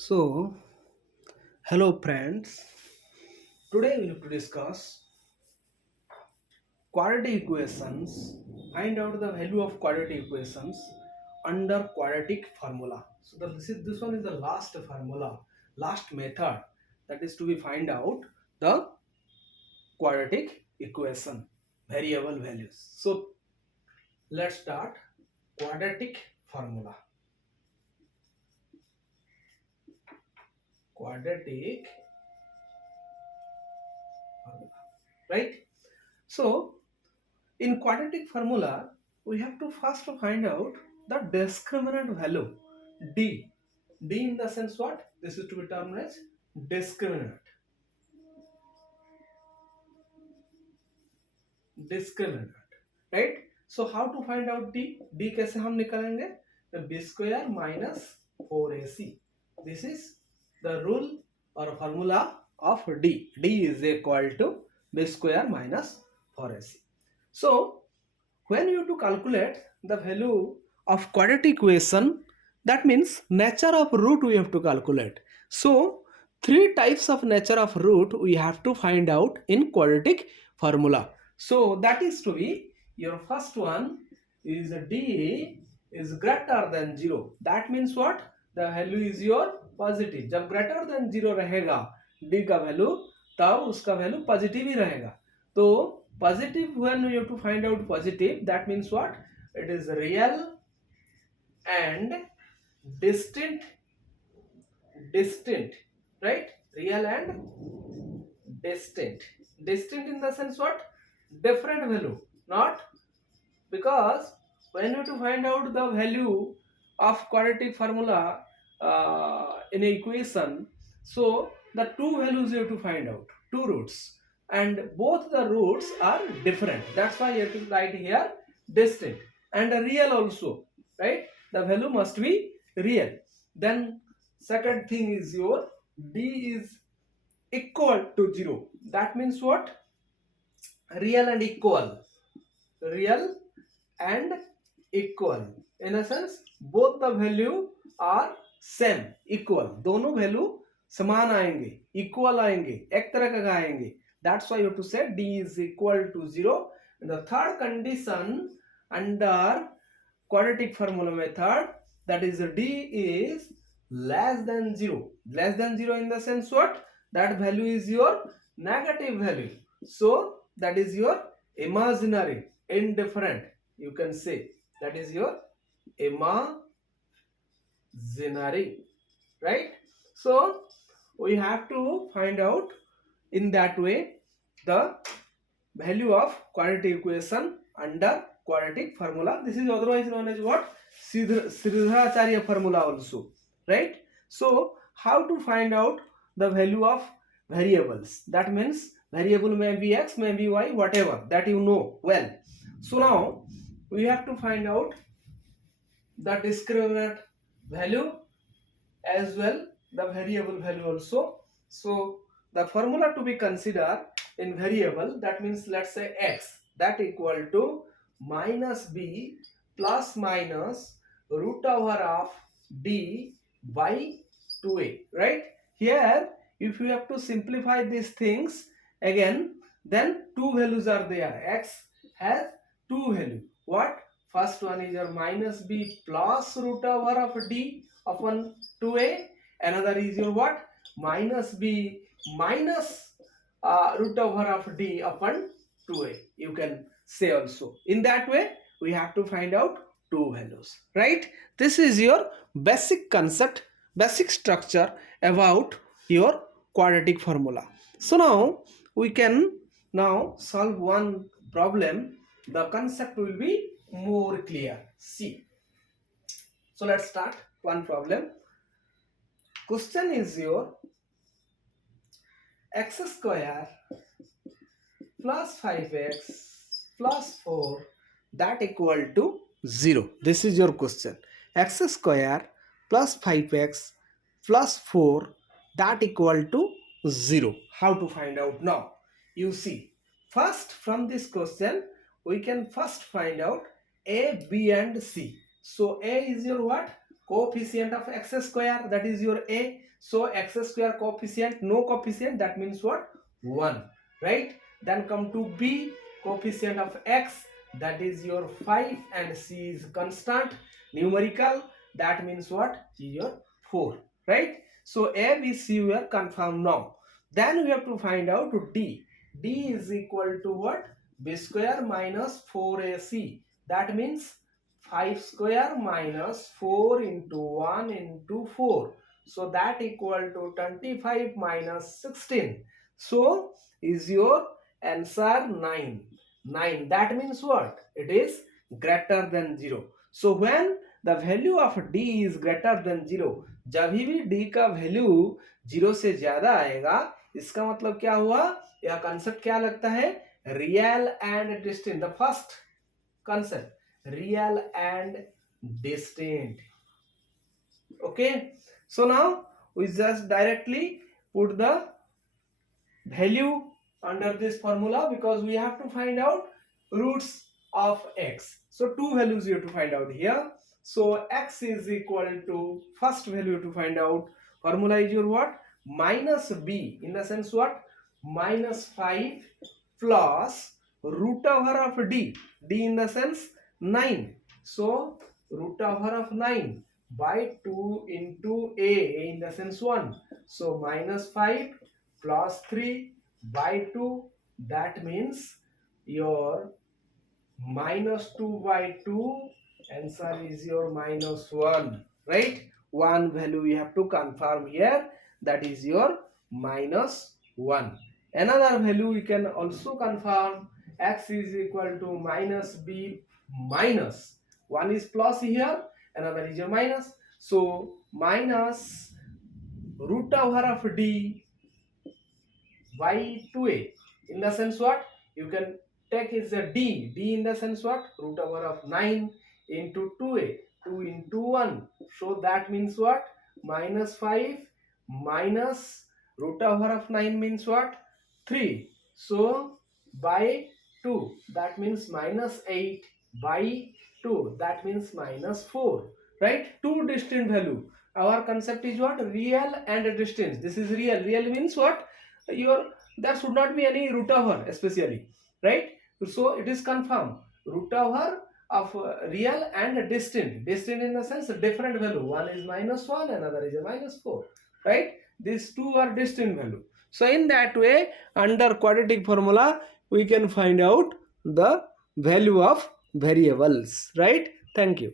So, hello friends. Today we have to discuss quadratic equations. Find out the value of quadratic equations under quadratic formula. So this one is the last formula, last method that is to be find out the quadratic equation variable values. So let's start quadratic formula. Quadratic formula, right? So in quadratic formula, we have to first find out the discriminant value d. D in the sense what? This is to be termed as discriminant. Discriminant, right? So how to find out d? D कैसे हम निकालेंगे? The b square minus 4ac. This is the rule or formula of d. D is equal to b square minus 4ac. So when you to calculate the value of quadratic equation, that means nature of root we have to calculate. So three types of nature of root we have to find out in quadratic formula. So that is to be your first one is d is greater than 0. That means what? The value is your positive. जब greater than 0 रहेगा d का value, तब उसका value positive ही रहेगा. तो positive, when you have to find out positive, that means what? It is real and distinct, right? Real and distinct in the sense what? Different value, not because when you have to find out the value of quadratic formula in a equation, so the two values you have to find out, two roots, and both the roots are different. That's why you have to write here distinct and real also, right? The value must be real. Then second thing is your d is equal to 0. That means what? Real and equal. Real and equal, in a sense both the value are same, equal. दोनों value समान आएंगे, equal आएंगे, एक तरह का आएंगे. That's why you have to say d is equal to 0. And the third condition under quadratic formula method, that is d is less than 0. Less than 0 in the sense what? That value is your negative value. So that is your imaginary, indifferent, you can say. That is your imaginary, right? So we have to find out in that way the value of quadratic equation under quadratic formula. This is otherwise known as what? Sridharacharya formula also, right? So how to find out the value of variables? That means variable may be x, may be y, whatever, that you know well. So now we have to find out the discriminant value as well, the variable value also. So the formula to be considered in variable, that means let's say x, that equal to minus b plus minus root over of d by 2a, right? Here if you have to simplify these things again, then two values are there. X has two values. What? First one is your minus b plus root over of d upon 2a. Another is your what? Minus b minus root over of d upon 2a. You can say also. In that way, we have to find out two values, right? This is your basic concept, basic structure about your quadratic formula. So now we can now solve one problem. The concept will be more clear. See. So let's start one problem. Question is your x square plus 5x plus 4 that equal to 0. This is your question. X square plus 5x plus 4 that equal to 0. How to find out now? You see, first from this question we can first find out a, b and c. So a is your what? coefficient of x square, that is your a. So x square coefficient, no coefficient, that means what? 1, right? Then come to b, coefficient of x, that is your 5, and c is constant numerical, that means what? Your 4, right? So a, b, c we are confirmed now. Then we have to find out d. D is equal to what? B square minus 4ac, that means 5 square minus 4 into 1 into 4. So that equal to 25 minus 16. So is your answer 9. 9. That means what? It is greater than 0. So when the value of d is greater than 0, जब भी d का value 0 से ज्यादा आएगा, इसका मतलब क्या हुआ? यह कंसेप्ट क्या लगता है? Real and distinct. The first concept, real and distinct. Okay, so now we just directly put the value under this formula, because we have to find out roots of x. So two values you have to find out here. So x is equal to, first value to find out, formula is your what? Minus b, in the sense what? Minus 5 plus root over of d. D in the sense 9. So root over of 9 by 2 into a in the sense 1. So minus 5 plus 3 by 2, that means your minus 2 by 2, answer is your minus 1, right? One value we have to confirm here, that is your minus 1. Another value we can also confirm, x is equal to minus b minus, one is plus here, another is your minus. So minus root over of d by 2a, in the sense what? You can take is a d. D in the sense what? Root over of 9 into 2a. 2 into 1. So that means what? Minus 5 minus root over of 9 means what? 3. So by 2. That means minus 8 by 2. That means minus 4. Right? Two distinct value. Our concept is what? Real and distinct. This is real. Real means what? Your, there should not be any root over especially, right? So it is confirmed, root over of real and distinct. Distinct in the sense different value, one is minus 1, another is a minus 4, right? These two are distinct value. So in that way, under quadratic formula we can find out the value of variables, right? Thank you.